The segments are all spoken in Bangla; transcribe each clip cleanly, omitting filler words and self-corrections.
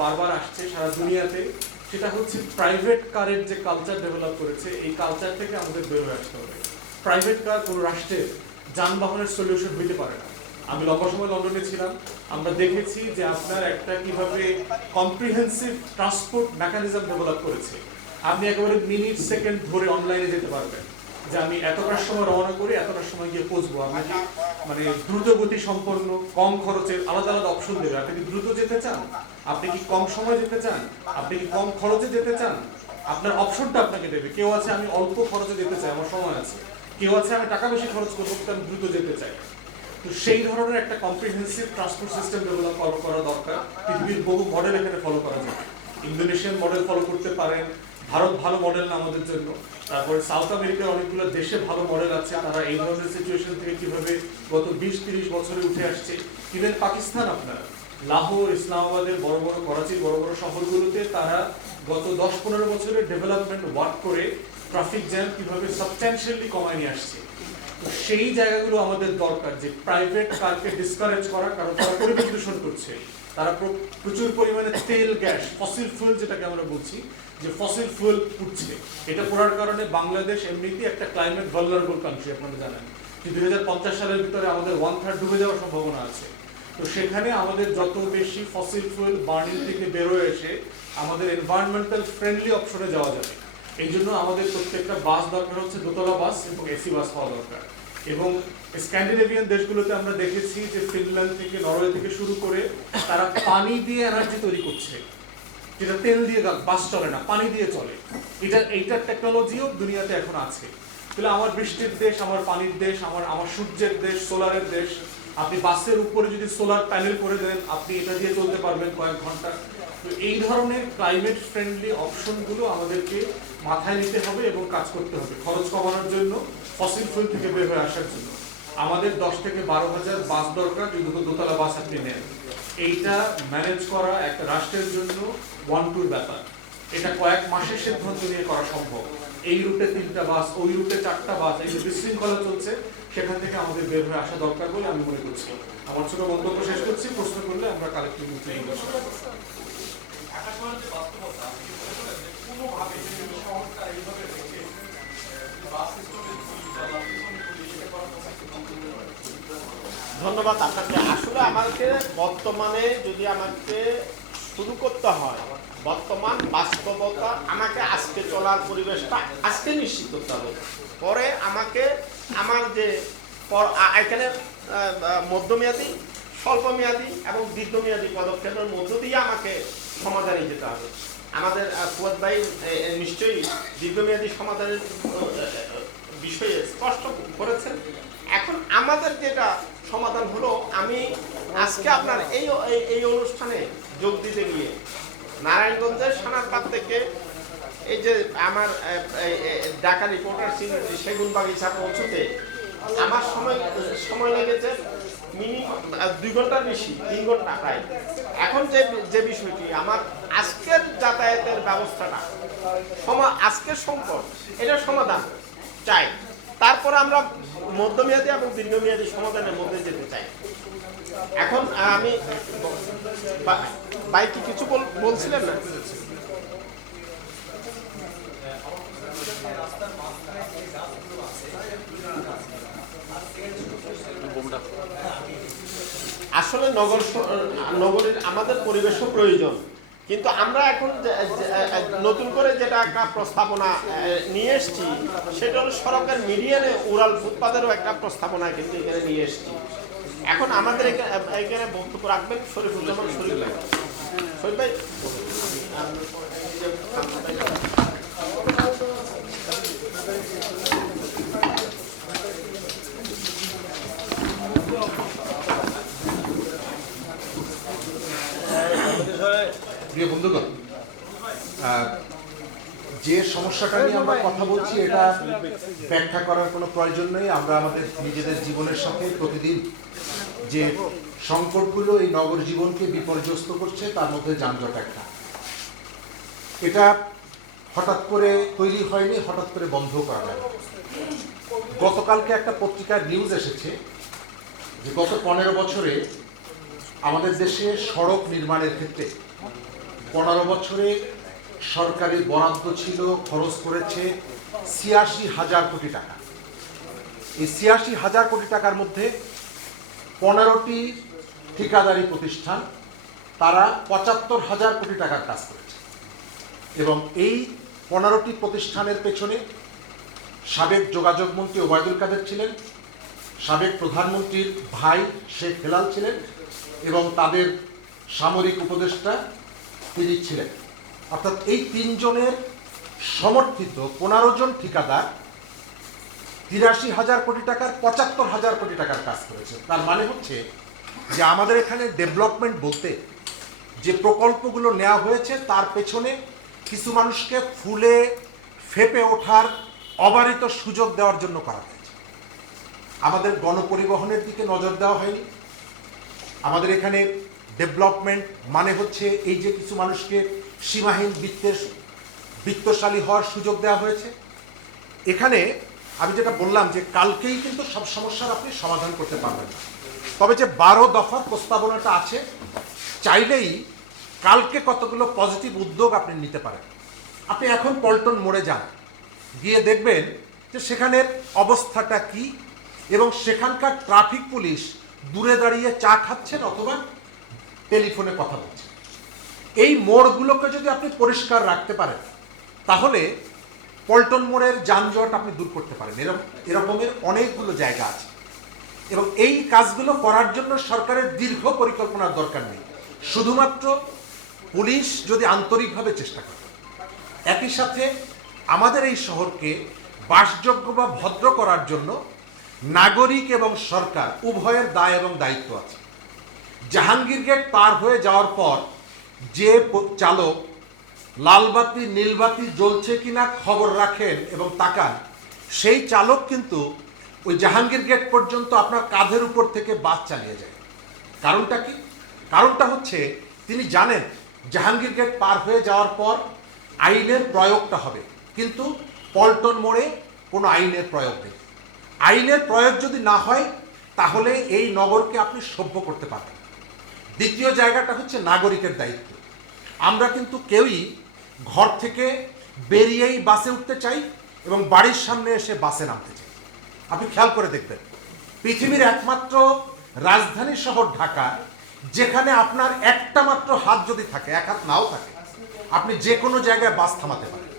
বারবার আসছে সারা দুনিয়াতে, সেটা হচ্ছে প্রাইভেট কারের যে কালচার ডেভেলপ করেছে, এই কালচার থেকে আমাদের বের হয়ে আসতে হবে। প্রাইভেট কার কোনো রাষ্ট্রের যানবাহনের সলিউশন হইতে পারে না। আমি লম্বা সময় লন্ডনে ছিলাম, আমরা দেখেছি যে আপনার একটা কিভাবে কম্প্রিহেন্সিভ ট্রান্সপোর্ট মেকানিজম ডেভেলপ করেছে। আপনি একেবারে মিনিট সেকেন্ড ধরে অনলাইনে যেতে পারবেন যে আমি এতটার সময় রওনা করি, এতটার সময় গিয়ে পৌঁছবো। আপনাকে মানে দ্রুত গতি সম্পন্ন কম খরচের আলাদা আলাদা অপশন দেবে। আপনি কি দ্রুত যেতে চান, আপনি কি কম সময় যেতে চান, আপনি কি কম খরচে যেতে চান, আপনার অপশনটা আপনাকে দেবে। কেউ আছে আমি অল্প খরচে যেতে চাই, আমার সময় আছে, কেউ আছে আমি টাকা বেশি খরচ করবো কিন্তু আমি দ্রুত যেতে চাই। তো সেই ধরনের একটা কম্প্রিহেন্সিভ ট্রান্সপোর্ট সিস্টেম ডেভেলপ করা দরকার। পৃথিবীর বহু মডেল এখানে ফলো করা যায়। ইন্দোনেশিয়ান মডেল ফলো করতে পারেন, ভারত ভালো মডেল না আমাদের জন্য। তারপরে সাউথ আমেরিকার অনেকগুলো দেশে ভালো মডেল আছে, তারা এই ধরনের সিচুয়েশন থেকে কিভাবে গত 20-30 বছরে উঠে আসছে। ইভেন পাকিস্তান, আপনারা লাহোর, ইসলামাবাদের বড় বড়, করাচির বড় বড় শহরগুলোতে তারা গত 10-15 বছরের ডেভেলপমেন্ট ওয়ার্ক করে ট্রাফিক জ্যাম কিভাবে সাবস্ট্যান্সিয়ালি কমায় নিয়ে আসছে। তো সেই জায়গাগুলো আমাদের দরকার, যে প্রাইভেট কারকে ডিসকারেজ করা, কারণ তারা পরিবেশ দূষণ করছে। তারা প্রচুর পরিমাণে তেল, গ্যাস, ফসিল ফুয়েল যেটাকে আমরা বলছি, যে ফসিল ফুয়েল উঠছে। এটা পড়ার কারণে বাংলাদেশ এমনিতেই একটা ক্লাইমেট ভালনারেবল কান্ট্রি, আপনারা জানেন যে 2050 সালের ভিতরে আমাদের 1/3 ডুবে যাওয়ার সম্ভাবনা আছে। তো সেখানে আমাদের যত বেশি ফসিল ফুয়েল বার্নিং থেকে বেরোয় এসে আমাদের এনভায়রনমেন্টাল ফ্রেন্ডলি অপশনে যাওয়া যাবে। এই জন্য আমাদের প্রত্যেকটা বাস দরকার হচ্ছে দোতলা বাস এবং এসি বাস হওয়া দরকার। এবং স্ক্যান্ডিনেভিয়ান দেশগুলোতে আমরা দেখেছি যে ফিনল্যান্ড থেকে, নরওয়ে থেকে শুরু করে তারা পানি দিয়ে এনার্জি তৈরি করছে, যেটা তেল দিয়ে বাস চলে না, পানি দিয়ে চলে। এইটার টেকনোলজিও দুনিয়াতে এখন আছে। তাহলে আমার বৃষ্টির দেশ, আমার পানির দেশ, আমার সূর্যের দেশ, সোলারের দেশ। আপনি বাসের উপরে যদি সোলার প্যানেল করে দেন, আপনি এটা দিয়ে চলতে পারবেন কয়েক ঘন্টা। তো এই ধরনের ক্লাইমেট ফ্রেন্ডলি অপশনগুলো আমাদেরকে মাথায় নিতে হবে এবং কাজ করতে হবে খরচ কমানোর জন্য, ফসিল ফুয়েল থেকে বের হয়ে আসার জন্য। আমাদের 10 থেকে 12,000 বাস দরকার, যদি দোতলা বাস আপনি নেন। এইটা ম্যানেজ করা একটা রাষ্ট্রের জন্য 1-2 ব্যাপার। এটা কয়েক মাসের সিদ্ধান্ত নিয়ে করা সম্ভব। এই রুটে 3টা বাস, ওই রুটে 4টা বাস, এই যে বিশৃঙ্খলা চলছে, সেখান থেকে আমাদের বের হয়ে আসা দরকার বলে আমি মনে করছি। আমার ছোট মন্তব্য শেষ করছি, প্রশ্ন করলে আমরা কালেক্টিভ উঠে ধন্যবাদ আপনাকে। আসলে আমাকে বর্তমানে যদি আমাকে শুরু করতে হয়, বর্তমান বাস্তবতা আমাকে আজকে চলার পরিবেশটা আজকে নিশ্চিত করতে হবে। পরে আমাকে আমার যে এখানে মধ্যমেয়াদী, স্বল্পমেয়াদী এবং দীর্ঘমেয়াদী পদক্ষেপের মধ্য দিয়ে আমাকে সমাধানে যেতে হবে। আমাদের ফুয়াদ ভাই নিশ্চয়ই দীর্ঘমেয়াদী সমাধানের বিষয়ে স্পষ্ট করেছেন। এখন আমাদের যেটা সমাধান হলো, আমি আজকে আপনার এই অনুষ্ঠানে যোগ দিতে গিয়ে নারায়ণগঞ্জের সানারপাড় থেকে এই যে আমার ঢাকা রিপোর্টার সেগুন বাগিচা পৌঁছতে আমার সময় লেগেছে মিনিমাম 2 ঘন্টার বেশি, 3 ঘন্টা প্রায়। এখন যে বিষয়টি আমার আজকের যাতায়াতের ব্যবস্থাটা, আজকের সংকট, এটার সমাধান চাই। তারপরে আমরা মধ্যমেয়াদী এবং দীর্ঘমেয়াদী সমাধানের মধ্যে যেতে চাই। এখন আমি ভাই কি কিছু বলছিলেন না? আসলে নগরীর আমাদের পরিবেশও প্রয়োজন, কিন্তু আমরা এখন নতুন করে যেটা একটা প্রস্তাবনা নিয়ে এসেছি, সেটা হলো সড়কের মিডিয়ানে উড়াল ফুটপাতেরও একটা প্রস্তাবনা কিন্তু এখানে নিয়ে এসেছি। এখন আমাদের এখানে বক্তব্য রাখবেন শরীফুজ্জামান শরীফ ভাই। শরীফ ভাই, প্রিয় বন্ধুগণ, যে সমস্যাটা নিয়ে আমরা কথা বলছি এটা ব্যাখ্যা করার কোনো প্রয়োজন নেই। আমরা আমাদের নিজেদের জীবনের সাথে প্রতিদিন যে সংকটগুলো এই নগর জীবনকে বিপর্যস্ত করছে, তার মধ্যে যানজট একটা। এটা হঠাৎ করে তৈরি হয়নি, হঠাৎ করে বন্ধ করা যায়। গতকালকে একটা পত্রিকার নিউজ এসেছে যে গত 15 বছরে আমাদের দেশে সড়ক নির্মাণের ক্ষেত্রে 15 বছরে সরকারি বরাদ্দ ছিল, খরচ করেছে ৮৬,০০০ কোটি টাকা। এই ৮৬,০০০ কোটি টাকার মধ্যে 15টি ঠিকাদারি প্রতিষ্ঠান, তারা ৭৫,০০০ কোটি টাকার কাজ করেছে। এবং এই 15টি প্রতিষ্ঠানের পেছনে সাবেক যোগাযোগ মন্ত্রী ওবায়দুল কাদের ছিলেন, সাবেক প্রধানমন্ত্রীর ভাই শেখ হেলাল ছিলেন এবং তাদের সামরিক উপদেষ্টা তিনি ছিলেন। অর্থাৎ এই 3 জনের সমর্থিত 15 জন ঠিকাদার ৮৩,০০০ কোটি টাকার ৭৫,০০০ কোটি টাকার কাজ করেছে। তার মানে হচ্ছে যে আমাদের এখানে ডেভেলপমেন্ট বলতে যে প্রকল্পগুলো নেওয়া হয়েছে তার পেছনে কিছু মানুষকে ফুলে ফেপে ওঠার অবারিত সুযোগ দেওয়ার জন্য করা হয়েছে। আমাদের গণপরিবহনের দিকে নজর দেওয়া হয়নি। আমাদের এখানে ডেভেলপমেন্ট মানে হচ্ছে এই যে কিছু মানুষকে সীমাহীন বিত্তশালী হওয়ার সুযোগ দেওয়া হয়েছে। এখানে আমি যেটা বললাম যে কালকেই কিন্তু সব সমস্যার আপনি সমাধান করতে পারবেন না, তবে যে 12 দফার প্রস্তাবনাটা আছে, চাইলেই কালকে কতগুলো পজিটিভ উদ্যোগ আপনি নিতে পারেন। আপনি এখন পল্টন মোড়ে যান, গিয়ে দেখবেন যে সেখানের অবস্থাটা কি এবং সেখানকার ট্রাফিক পুলিশ দূরে দাঁড়িয়ে চা খাচ্ছেন অথবা টেলিফোনে কথা বলছেন। এই মোড়গুলোকে যদি আপনি পরিষ্কার রাখতে পারেন তাহলে পল্টন মোড়ের যানজট আপনি দূর করতে পারেন। এরকমের অনেকগুলো জায়গা আছে এবং এই কাজগুলো করার জন্য সরকারের দীর্ঘ পরিকল্পনার দরকার নেই, শুধুমাত্র পুলিশ যদি আন্তরিকভাবে চেষ্টা করে। একই সাথে আমাদের এই শহরকে বাসযোগ্য বা ভদ্র করার জন্য নাগরিক এবং সরকার উভয়ের দায় এবং দায়িত্ব আছে। জাহাঙ্গীর গেট পার হয়ে যাওয়ার পর যে চালক লালবাতি নীলবাতি জ্বলছে কিনা খবর রাখেন এবং তাকান, সেই চালক কিন্তু ওই জাহাঙ্গীর গেট পর্যন্ত আপনার কাঁধের উপর থেকে বাস চালিয়ে যায়। কারণটা কি? কারণটা হচ্ছে তিনি জানেন জাহাঙ্গীর গেট পার হয়ে যাওয়ার পর আইনের প্রয়োগটা হবে, কিন্তু পল্টন মোড়ে কোনো আইনের প্রয়োগ নেই। আইনের প্রয়োগ যদি না হয় তাহলে এই নগরকে আপনি সভ্য করতে পারবেন। দ্বিতীয় জায়গাটা হচ্ছে নাগরিকের দায়িত্ব। আমরা কিন্তু কেউই ঘর থেকে বেরিয়েই বাসে উঠতে চাই এবং বাড়ির সামনে এসে বাসে নামতে চাই। আপনি খেয়াল করে দেখবেন পৃথিবীর একমাত্র রাজধানী শহর ঢাকা, যেখানে আপনার একটা মাত্র হাত যদি থাকে, এক হাত নাও থাকে, আপনি যে কোনো জায়গায় বাস থামাতে পারেন।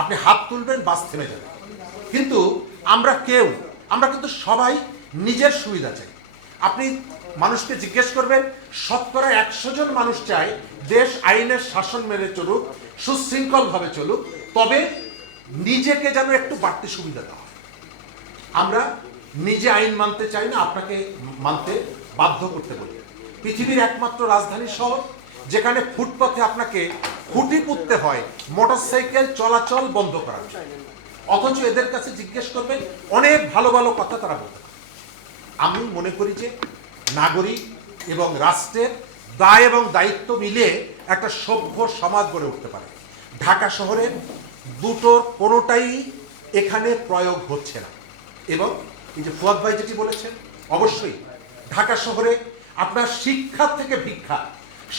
আপনি হাত তুলবেন, বাস থেমে যাবে। কিন্তু আমরা কিন্তু সবাই নিজের সুবিধা চাই। আপনি মানুষকে জিজ্ঞেস করবেন, শতকরা 100 জন মানুষ চায় দেশ আইনের শাসন মেনে চলুক, সুশৃঙ্খলভাবে চলুক, তবে নিজেকে যেন একটু বাড়তি সুবিধা দেওয়া হয়। আমরা নিজে আইন মানতে চাই না, আপনাকে মানতে বাধ্য করতে বলি। পৃথিবীর একমাত্র রাজধানী শহর যেখানে ফুটপথে আপনাকে খুঁটি পুঁততে হয় মোটরসাইকেল চলাচল বন্ধ করার জন্য, অথচ এদের কাছে জিজ্ঞেস করবেন অনেক ভালো ভালো কথা তারা বলতে পারে। আমি মনে করি যে নাগরিক এবং রাষ্ট্রের দায় এবং দায়িত্ব মিলে একটা সভ্য সমাজ গড়ে উঠতে পারে। ঢাকা শহরের দুটোর কোনোটাই এখানে প্রয়োগ হচ্ছে না। এবং এই যে ফুয়াদ ভাই যেটি বলেছেন, অবশ্যই ঢাকা শহরে আপনার শিক্ষা থেকে ভিক্ষা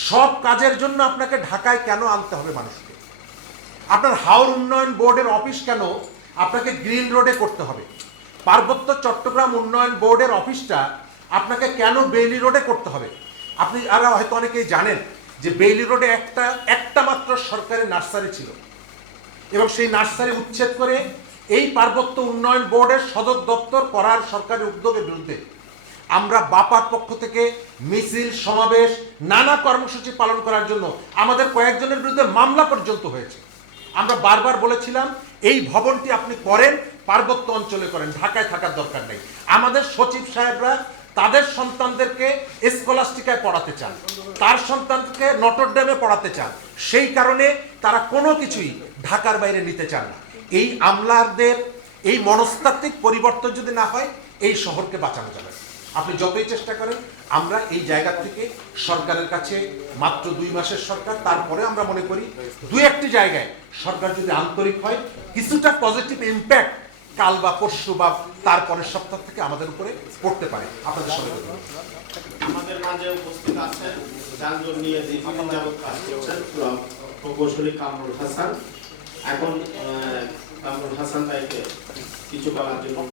সব কাজের জন্য আপনাকে ঢাকায় কেন আনতে হবে মানুষকে? আপনার হাওর উন্নয়ন বোর্ডের অফিস কেন আপনাকে গ্রিন রোডে করতে হবে? পার্বত্য চট্টগ্রাম উন্নয়ন বোর্ডের অফিসটা আপনাকে কেন বেইলি রোডে করতে হবে? আপনি আর হয়তো অনেকেই জানেন যে বেইলি রোডে একটা মাত্র সরকারি নার্সারি ছিল এবং সেই নার্সারি উচ্ছেদ করে এই পার্বত্য উন্নয়ন বোর্ডের সদর দপ্তর করার সরকারি উদ্যোগের বিরুদ্ধে আমরা বাপার পক্ষ থেকে মিছিল, সমাবেশ, নানা কর্মসূচি পালন করার জন্য আমাদের কয়েকজনের বিরুদ্ধে মামলা পর্যন্ত হয়েছে। আমরা বারবার বলেছিলাম এই ভবনটি আপনি করেন, পার্বত্য অঞ্চলে করেন, ঢাকায় থাকার দরকার নেই। আমাদের সচিব সাহেবরা তাদের সন্তানদেরকে স্কলাস্টিকায় পড়াতে চান, তার সন্তানকে নটরডেমে পড়াতে চান, সেই কারণে তারা কোনো কিছুই ঢাকার বাইরে নিতে চান না। এই আমলাদের এই মনস্তাত্ত্বিক পরিবর্তন যদি না হয় এই শহরকে বাঁচানো যাবে। আপনি যতই চেষ্টা করেন, আমরা এই জায়গা থেকে সরকারের কাছে মাত্র 2 মাসের সরকার, তারপরে আমরা মনে করি 2-1টি জায়গায় সরকার যদি আন্তরিক হয় কিছুটা পজিটিভ ইম্প্যাক্ট কাল বা পরশু বা তারপরের সপ্তাহ থেকে আমাদের উপরে পড়তে পারে। আপনাদের সবাইকে আমাদের মাঝে উপস্থিত আছেন যানজট নিয়ে দীর্ঘদিন যাবত কাজ করছেন প্রকৌশলী কামরুল হাসান। এখন কামরুল হাসান ভাইকে কিছু বলার জন্য